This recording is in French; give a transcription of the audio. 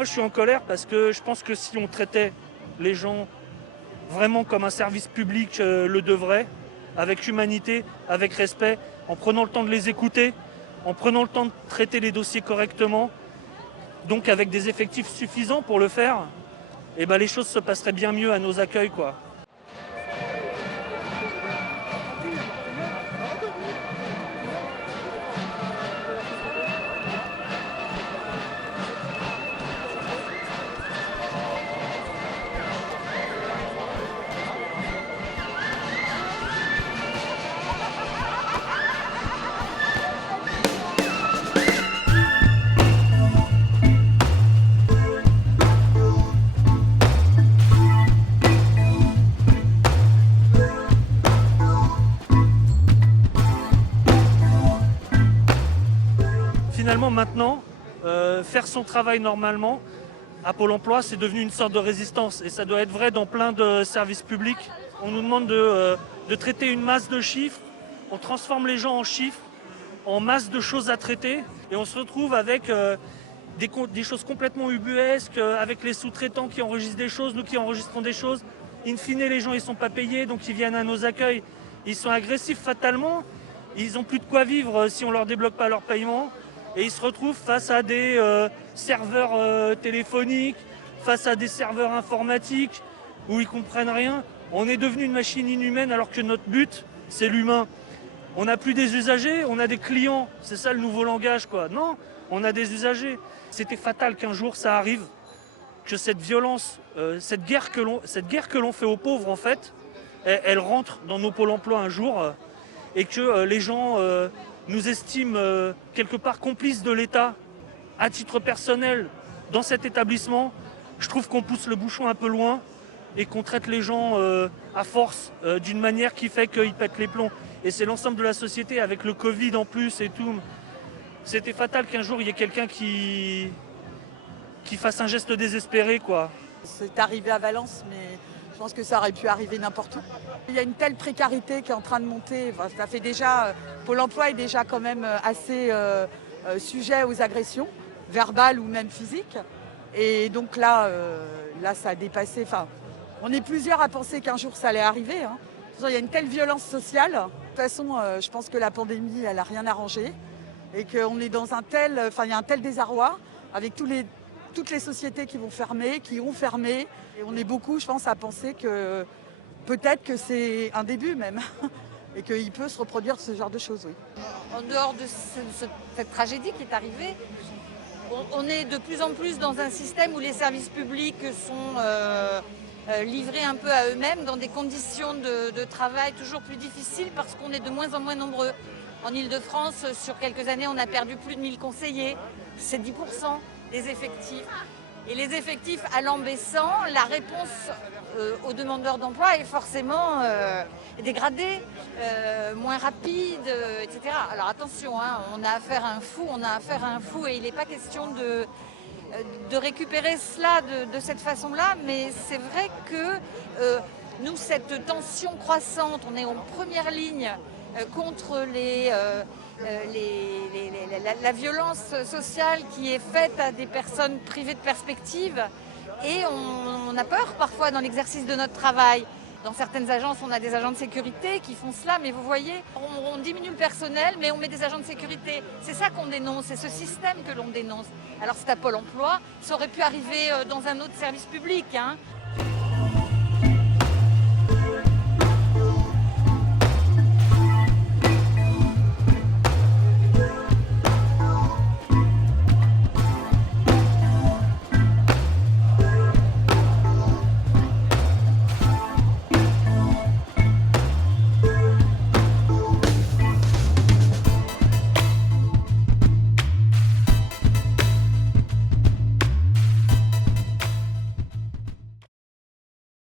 Moi, je suis en colère parce que je pense que si on traitait les gens vraiment comme un service public le devrait, avec humanité, avec respect, en prenant le temps de les écouter, en prenant le temps de traiter les dossiers correctement, donc avec des effectifs suffisants pour le faire, et ben les choses se passeraient bien mieux à nos accueils, quoi. Finalement, maintenant, faire son travail normalement, à Pôle emploi, c'est devenu une sorte de résistance. Et ça doit être vrai dans plein de services publics. On nous demande de traiter une masse de chiffres. On transforme les gens en chiffres, en masse de choses à traiter. Et on se retrouve avec des choses complètement ubuesques, avec les sous-traitants qui enregistrent des choses, nous qui enregistrons des choses. In fine, les gens, ils ne sont pas payés, donc ils viennent à nos accueils. Ils sont agressifs fatalement. Ils n'ont plus de quoi vivre si on ne leur débloque pas leur paiement. Et ils se retrouvent face à des serveurs téléphoniques, face à des serveurs informatiques, où ils ne comprennent rien. On est devenu une machine inhumaine alors que notre but, c'est l'humain. On n'a plus des usagers, on a des clients. C'est ça le nouveau langage, quoi. Non, on a des usagers. C'était fatal qu'un jour ça arrive, que cette violence, cette guerre que l'on fait aux pauvres, en fait, elle rentre dans nos pôles emploi un jour, et que les gens nous estiment quelque part complices de l'État. À titre personnel, dans cet établissement, je trouve qu'on pousse le bouchon un peu loin et qu'on traite les gens à force d'une manière qui fait qu'ils pètent les plombs. Et c'est l'ensemble de la société, avec le Covid en plus et tout. C'était fatal qu'un jour il y ait quelqu'un qui fasse un geste désespéré, quoi. C'est arrivé à Valence, mais je pense que ça aurait pu arriver n'importe où. Il y a une telle précarité qui est en train de monter. Enfin, ça fait déjà, Pôle emploi est déjà quand même assez sujet aux agressions, verbales ou même physiques. Et donc là, ça a dépassé. Enfin, on est plusieurs à penser qu'un jour ça allait arriver, hein. Il y a une telle violence sociale. De toute façon, je pense que la pandémie, elle n'a rien arrangé. Et qu'on est dans il y a un tel désarroi avec toutes les sociétés qui vont fermer, qui ont fermé. Et on est beaucoup, je pense, à penser que peut-être que c'est un début même. Et qu'il peut se reproduire ce genre de choses, oui. En dehors de cette tragédie qui est arrivée, on est de plus en plus dans un système où les services publics sont livrés un peu à eux-mêmes dans des conditions de travail toujours plus difficiles parce qu'on est de moins en moins nombreux. En Ile-de-France, sur quelques années, on a perdu plus de 1000 conseillers. C'est 10% des effectifs. Et les effectifs allant baissant, la réponse aux demandeurs d'emploi est forcément dégradée, moins rapide, etc. Alors attention, hein, on a affaire à un fou, et il n'est pas question de récupérer cela de cette façon-là, mais c'est vrai que nous, cette tension croissante, on est en première ligne contre la violence sociale qui est faite à des personnes privées de perspective, et on a peur parfois dans l'exercice de notre travail. Dans certaines agences, on a des agents de sécurité qui font cela, mais vous voyez, on diminue le personnel, mais on met des agents de sécurité. C'est ça qu'on dénonce, c'est ce système que l'on dénonce. Alors c'est à Pôle emploi, ça aurait pu arriver dans un autre service public, hein.